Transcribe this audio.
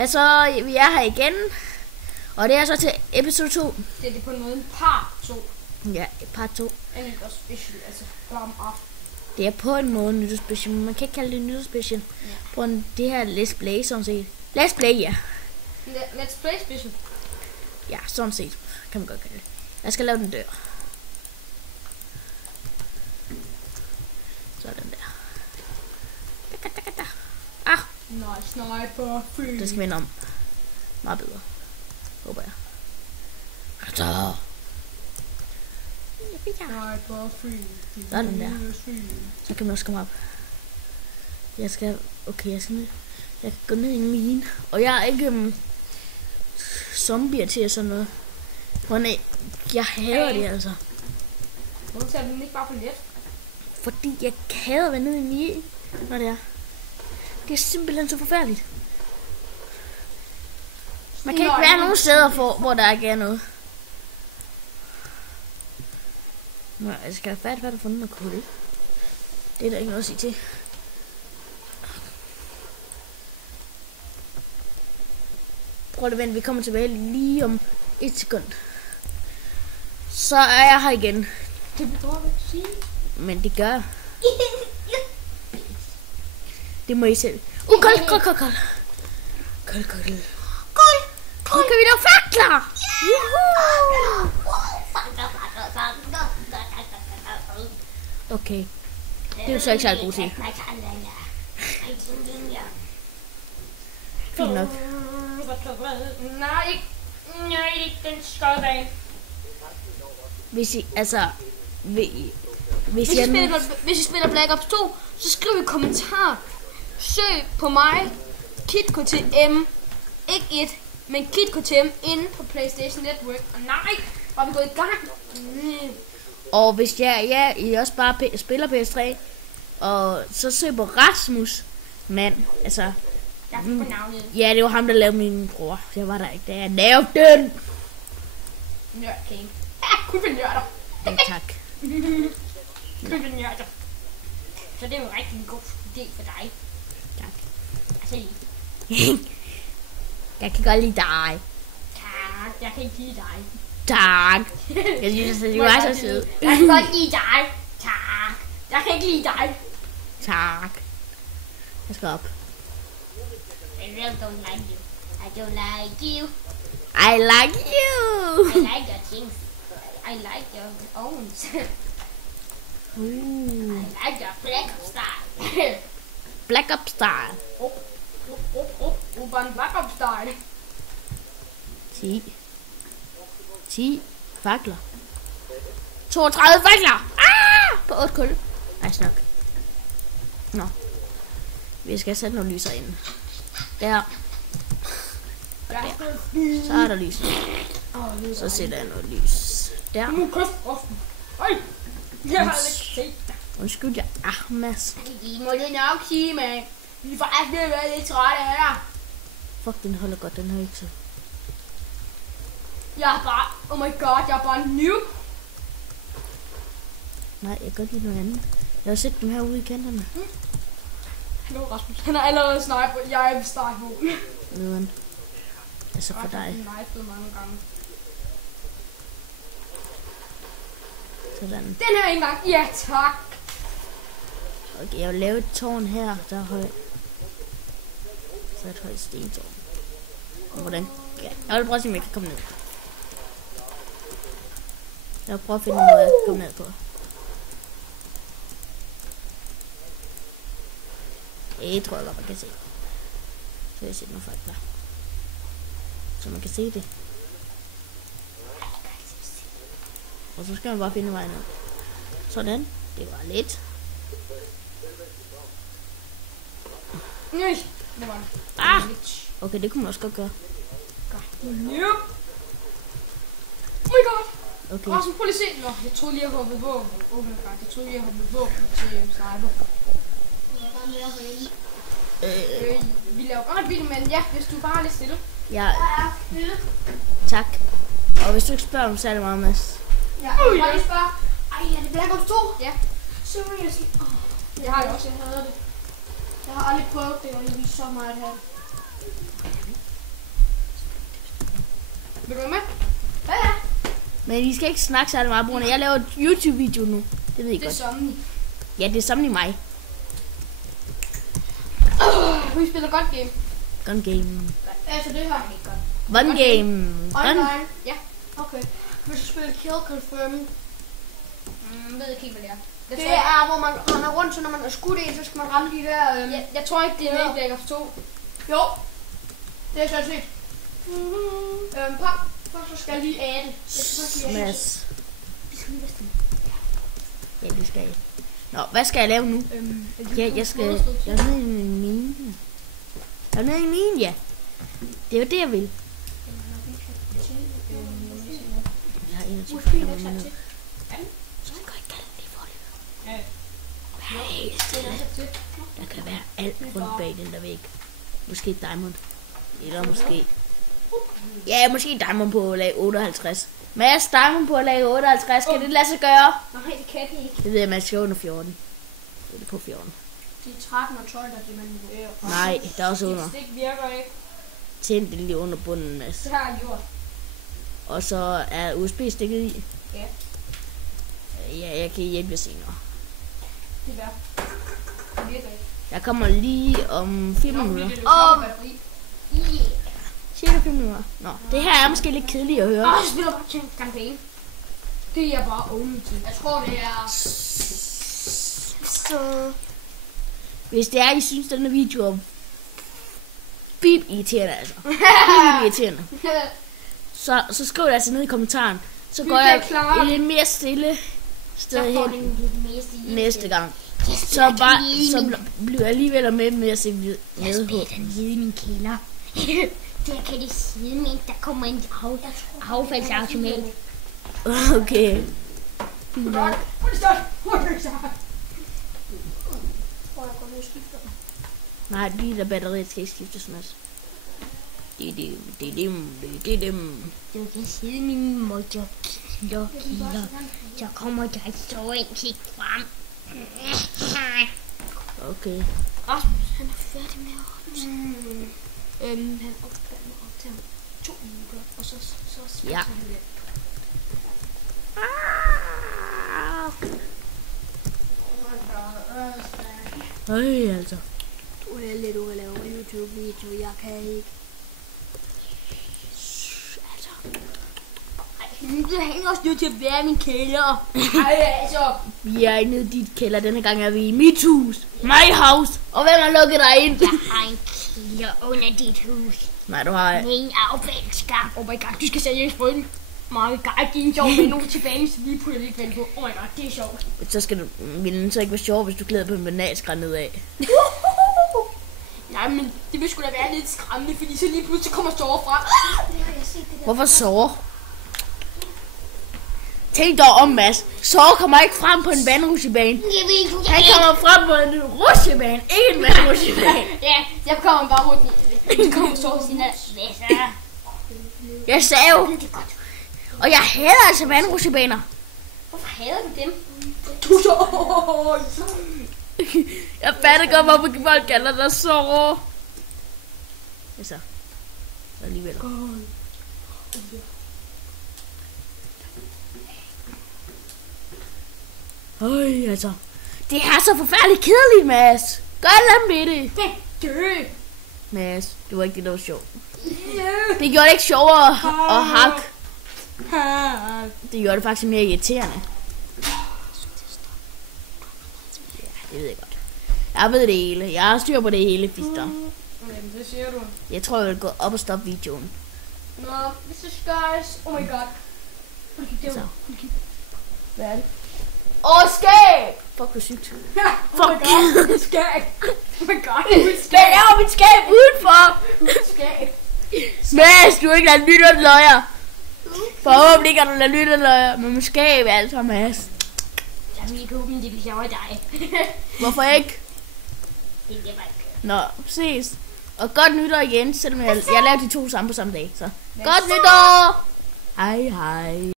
Hvad så? Vi er her igen. Og det er så til episode 2. Det er på en måde en part 2. Ja, part 2. En nytårsspecial, altså om aften. Det er på en måde nytårsspecial, men man kan ikke kalde det nytårsspecial. Ja. På en, det her Let's Play, sådan set. Let's Play, ja. Let's Play special. Ja, sådan set. Kan man godt kalde det. Jeg skal lave den dør. Sådan der. Ah! Nice sniper free. Det skal vende om. Meget bedre. Håber jeg. Så. Sniper free. Sådan der. Så kan man også komme op. Jeg skal gå ned i en mine. Og jeg er ikke zombier til og sådan noget. Jeg hader det altså. Hvorfor tager du den ikke bare på let? Fordi jeg hader at være nede i en mine, når det er. Det er simpelthen så forfærdeligt. Man kan ikke være nogen steder, hvor der ikke er noget. Nå, jeg skal have fat, hvad der fundet noget kul. Det er der ikke noget at sige til. Prøv at vente, vi kommer tilbage lige om 1 sekund. Så er jeg her igen. Det betyder hvad du siger. Men det gør jeg. Det må I selv. Kold. Nu kan vi lave fakler! Okay. Det er så ikke særlig god til. Fint nok. Nej, ikke den skodbane. Hvis I Hvis I spiller Black Ops 2, så skriv i kommentar. Søg på mig, KidKTM. Ikke et, men KidKTM inde på PlayStation Network. Og nej, var vi gået i gang. Og hvis I også bare spiller PS3, og så søg på Rasmus, mand, altså. Jeg er på navnet. Ja, det var ham, der lavede min bror. Jeg var der ikke, da jeg lavede den. Nørd-game. Ja, kun for nørder. Ja, tak. Kun for nørder. Så det er jo en rigtig god idé for dig. Tak. Altså, Jeg kan godt lide dig. tak, jeg kan ikke lide dig. Tak. Jeg synes, at du er så sød. Jeg kan godt lide dig. Tak. Jeg kan ikke lide dig. Tak. Jeg skal op. I really don't like you. I don't like you. I like you. I like your things. I like your owns. I like your black style. Black Ops style. Urban Black Ops style. 10 fakler. 32 fakler. På 8 kul. Nice nok. Nå. Vi skal sætte nogle lyser ind. Der. Og der. Så er der lys. Så sætter jeg noget lys. Der. Jeg har ikke set. Undskyld, jeg Mads. I må det nok sige, mand. Vi får faktisk været lidt trætte her. Fuck, den holder godt, den her ikke så. Jeg er bare, oh my god, jeg er bare en noob. Nej, jeg kan godt lide noget andet. Jeg har set dem her ude i kanterne. Hallo Rasmus, han er allerede sniper. Jeg er startmål. Nederen. Altså for dig. Jeg har snipet mange gange. Sådan. Den her engang. Ja, tak. Okay, jeg vil lave et tårn her, der er højt. Så et højt stentårn. Og hvordan? Ja, jeg vil prøve at se, om jeg kan komme ned. Jeg vil prøve at finde en måde at komme ned på. Det tror jeg godt, man kan se. Så jeg sætter nogle folk der. Så man kan se det. Og så skal man bare finde vejen ned. Sådan. Det var lidt. Nej, det var det. Okay, det kunne man også godt gøre. Nope. Oh my god. Okay. Rasmus, prøv lige at se. Nå, jeg troede lige, jeg hoppede våben. Jeg troede lige, jeg hoppede våben til sniper. Vi laver godt bil, men ja, hvis du bare er lidt stille. Ja. Tak. Og hvis du ikke spørger om særlig meget, Mads. Ja, jeg bare lige spørge. Ej, er det Black Ops 2? Ja. Så vil jeg sige, Jeg har det også. jeg hader det. Jeg har aldrig prøvet det, og jeg vil så meget have det. Vil du være med? Ja. Men I skal ikke snakke særlig meget, brugerne. Jeg laver et YouTube-video nu. Det ved I godt. Det er Somni. Ja, det er sammen mig. Vi spiller godt game. Gun game. Altså det her er helt godt. One game. Online. Ja, okay. Hvis du spiller Kill Confirm. Ved ikke helt, hvad det er. Det er, hvor man render rundt, så når man er skudt en, så skal man ramme de der... jeg tror ikke, det er med Black Ops 2. Jo. Det er så set. Pop. Så skal jeg lige adde. Mads. Ja, det skal jeg. Nå, hvad skal jeg lave nu? Jeg skal ned i min mine. Jeg er nede i mine, ja. Det er jo det, jeg vil. Jeg har 21 minutter. Så det går ikke galt lige for det. Vær helt stille. Der kan være alt rundt bag den der væg. Måske diamond. Eller måske... Ja, måske diamond på lag 58. Mads, diamond på lag 58. Kan det lade sig gøre? Nej, det kan det ikke. Det ved jeg, man skal under 14. Det er på 14. De er 13 og 12, der er det, man niveauer. Nej, der er også under. Stik virker ikke. Tænd det lige under bunden, Mads. Det har jeg gjort. Og så er USB-stikket i. Ja. Ja, jeg kan hjælpe jer senere. Det er det virker ikke. Jeg kommer lige om 4 minutter. Cirka 5 minutter. Nå, det her er måske lidt kedeligt at høre. Jeg spiller bare til campaign. Det er jeg bare oven til. Jeg tror, det er... Så... Hvis det er, I synes, den her video er bip irriterende, altså. Bip irriterende. Så skriv det altså ned i kommentaren. Så går jeg i lidt mere stille sted hen næste gang. Så bliver jeg alligevel med at se med på. Jeg spiller nede i min kælder. Der kan det sidde med, der kommer en affaldsautomat. Okay. Nej, de der batterier skal ikke skiftes, Mads. Det er dem. Du kan sidde i min motorkilder. Så kommer der et stort ansigt frem. Okay. Rasmus, han er færdig med at optage. Han optager med at optage 2 minutter, og så ja. Han det. Øj, altså. Du er lidt ude at lave YouTube-video, jeg kan ikke. Du hænger også nødt til at være i min kælder. Ej, altså. Vi er inde i dit kælder. Denne gang er vi i mit hus. My house. Og hvem har lukket dig ind? Jeg har en kælder under dit hus. Nej, du har... Med en affaldsskab. Oh my god, du skal seriøst få en meget god, det er en sjov menu tilbage, så lige putter lidt vand på. Oh my god, det er sjovt. Så skal du... Ville den så ikke være sjov, hvis du glæder på en bananskræn nedad? Nej, men det vil sgu da være lidt skræmmende, fordi så lige pludselig kommer Sår frem. Hvorfor Sår? Tænk dig om, Mads. Sår kommer ikke frem på en vandrutsjebane. Han kommer frem på en rutsjebane, ikke en vandrutsjebane. Ja, jeg kommer bare hurtigt. Så kommer Sår og siger, Jeg sagde jo. Og jeg hader altså vandrutsjebaner. hvorfor hader du dem? Jeg fatter godt, hvorfor folk kalder dig Sår. Hvad så? Alligevel. Øj, altså. Det er så forfærdeligt kedeligt, Mads. Gør noget med det. Dø! Mads, det var ikke det, der var sjovt. Det gjorde det ikke sjovere at hakke. Det gjorde det faktisk mere irriterende. Ja, det ved jeg godt. Jeg ved det hele. Jeg har styr på det hele, fister. Jamen, det siger du. Jeg tror, jeg vil gå op og stoppe videoen. Nå, this is guys. Oh my god. Så. Hvad er det? Åh, skæg! Fuck, hvor sygt. Fuck. Skæg. Oh my god. Det er jo mit skæg udenfor. Skæg. Mads, du har ikke ladet lytte løjer. Forhåbentlig har du ladet lytte løjer. Men mit skæg er altså, Mads. Jeg vil ikke åbne det, hvis jeg var dig. Hvorfor ikke? Det var ikke. Nå, ses. Og godt nytår igen, selvom jeg lavede de 2 sammen på samme dag. Så godt nytår! Hej hej.